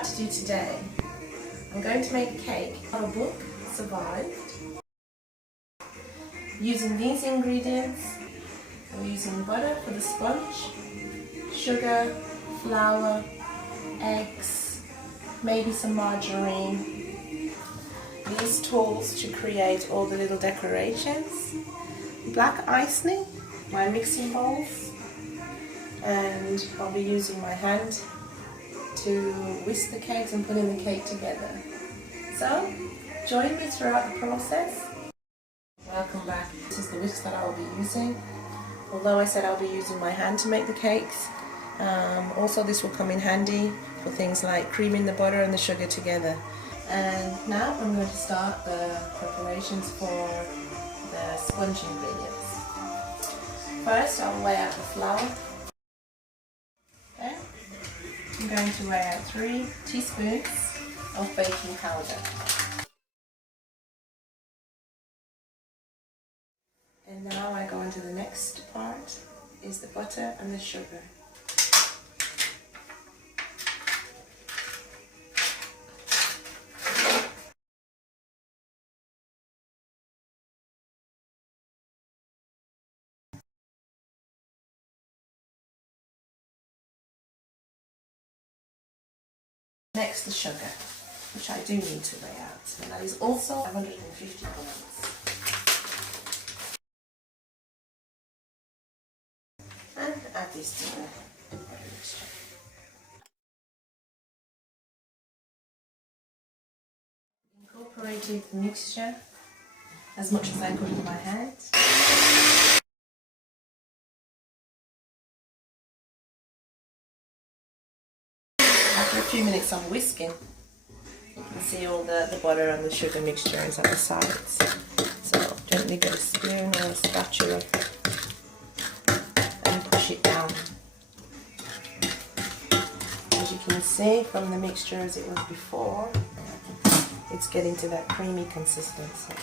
about to do today, I'm going to make a cake on a book, Survived. Using these ingredients, I'm using butter for the sponge, sugar, flour, eggs, maybe some margarine, these tools to create all the little decorations, black icing, my mixing bowls, and I'll be using my hand to whisk the cakes and putting the cake together. So, join me throughout the process. Welcome back. This is the whisk that I will be using. Although I said I'll be using my hand to make the cakes, also this will come in handy for things like creaming the butter and the sugar together. And now I'm going to start the preparations for the sponge ingredients. First I'll weigh out the flour. Okay. I'm going to weigh out 3 teaspoons of baking powder. And now I go into the next part, is the butter and the sugar. Next, the sugar, which I do need to weigh out, and that is also 150 grams. And add this to the mixture. Incorporated the mixture as much as I could with my hands. After a few minutes of whisking, you can see all the butter and the sugar mixture is at the sides. So gently get a spoon or a spatula and push it down. As you can see from the mixture as it was before, it's getting to that creamy consistency.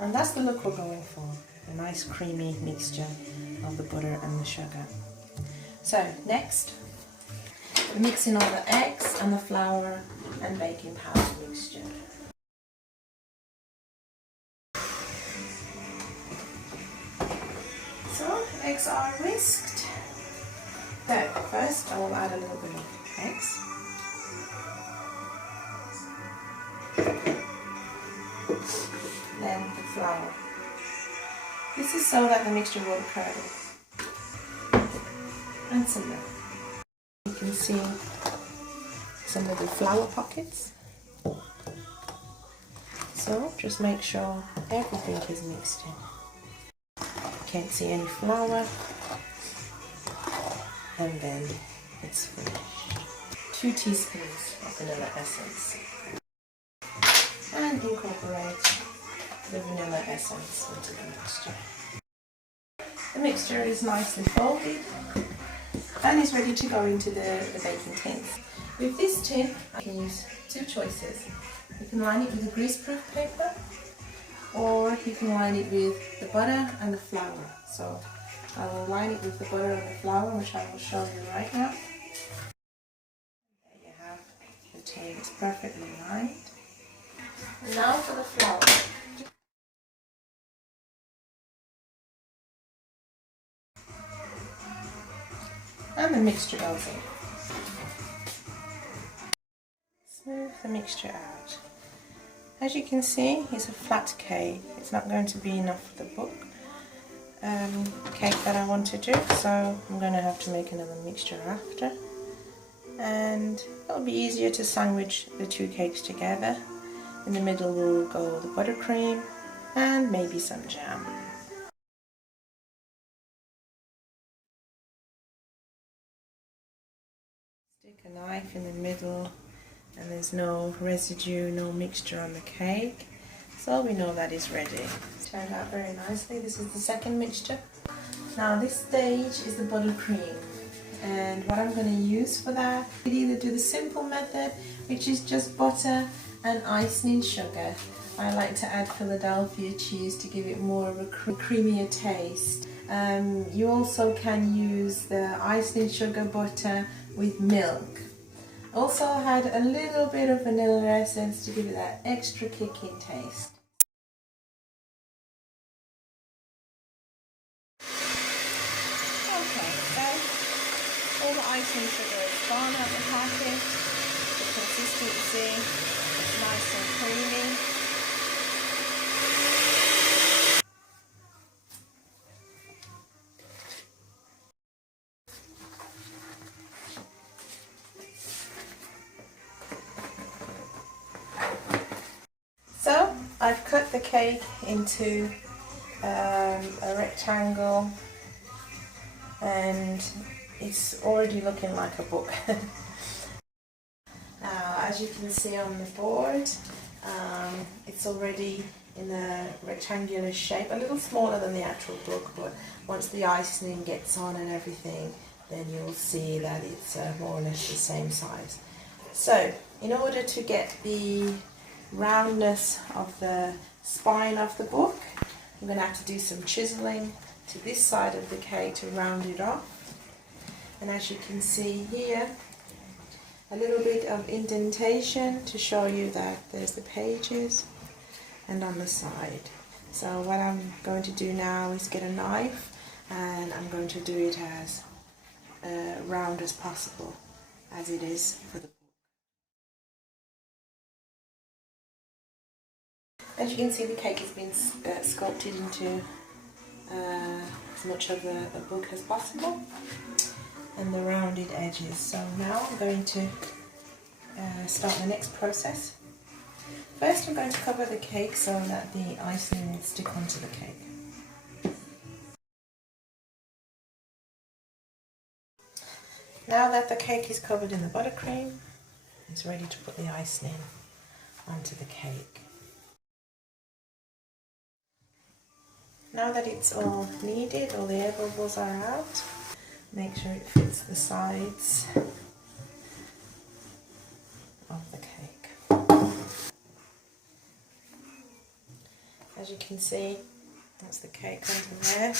And that's the look we're going for. A nice creamy mixture of the butter and the sugar. So next, we're mixing all the eggs and the flour and baking powder mixture. So eggs are whisked. So first I will add a little bit of eggs. Then the flour. This is so that the mixture won't curdle. And some milk. You can see some of the flour pockets. So just make sure everything is mixed in. Can't see any flour. And then it's finished. 2 teaspoons of vanilla essence. And incorporate the vanilla essence into the mixture. The mixture is nicely folded and is ready to go into the baking tin. With this tin, I can use 2 choices. You can line it with a greaseproof paper, or you can line it with the butter and the flour. So I will line it with the butter and the flour, which I will show you right now. There you have the tin, it's perfectly lined. And now for the flour. And the mixture goes in. Smooth the mixture out. As you can see, it's a flat cake. It's not going to be enough for the book cake that I want to do, so I'm going to have to make another mixture after. And it'll be easier to sandwich the 2 cakes together. In the middle will go the buttercream and maybe some jam. Stick a knife in the middle and there's no residue, no mixture on the cake. So we know that is ready. Turned out very nicely. This is the second mixture. Now this stage is the buttercream. And what I'm going to use for that, you can either do the simple method, which is just butter and icing sugar. I like to add Philadelphia cheese to give it more of a creamier taste. You also can use the icing sugar butter with milk. Also had a little bit of vanilla essence to give it that extra kick in taste. Okay, so all the icing sugar is gone out the packet. The consistency is nice and creamy. So I've cut the cake into a rectangle, and it's already looking like a book. Now, as you can see on the board, it's already in a rectangular shape, a little smaller than the actual book, but once the icing gets on and everything, then you'll see that it's more or less the same size. So, in order to get the roundness of the spine of the book, I'm going to have to do some chiseling to this side of the cake to round it off. And as you can see here, a little bit of indentation to show you that there's the pages, and on the side. So what I'm going to do now is get a knife, and I'm going to do it as round as possible, as it is for the book. As you can see, the cake has been sculpted into as much of a book as possible, and the rounded edges. So now I'm going to start the next process. First, I'm going to cover the cake so that the icing will stick onto the cake. Now that the cake is covered in the buttercream, it's ready to put the icing onto the cake. Now that it's all kneaded, all the air bubbles are out, make sure it fits the sides of the cake. As you can see, that's the cake under there,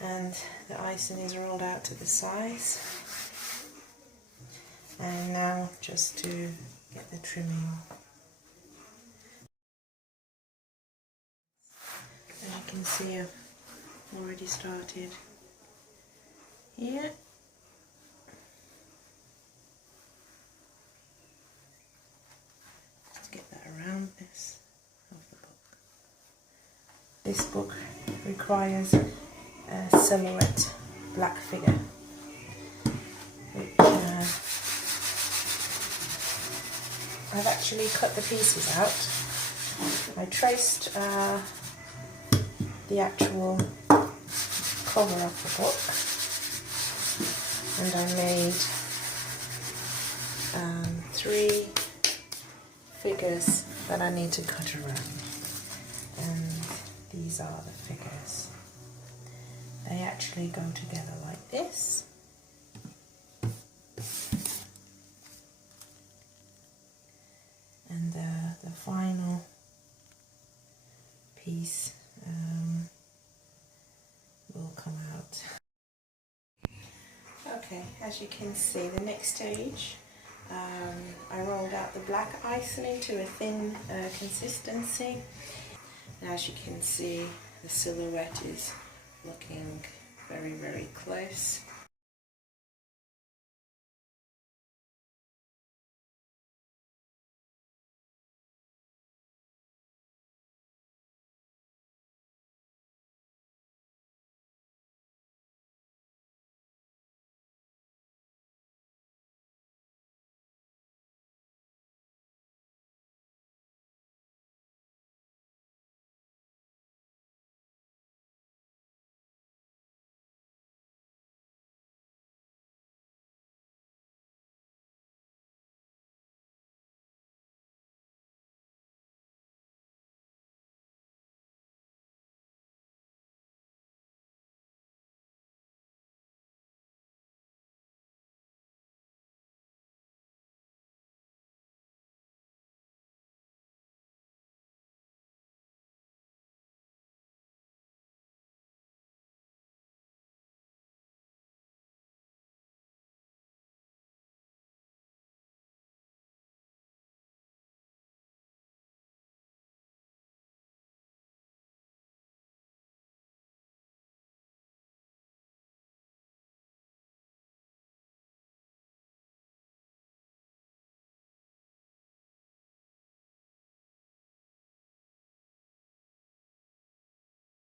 and the icing is rolled out to the sides. And now just to get the trimming. As you can see, I've already started here. Just get that roundness of the book. This book requires a silhouette black figure, which I've actually cut the pieces out. I traced the actual cover of the book, and I made 3 figures that I need to cut around, and these are the figures. They actually go together like this. And the final piece will come out. Okay, as you can see, the next stage, I rolled out the black icing to a thin consistency. And as you can see, the silhouette is looking very, very close.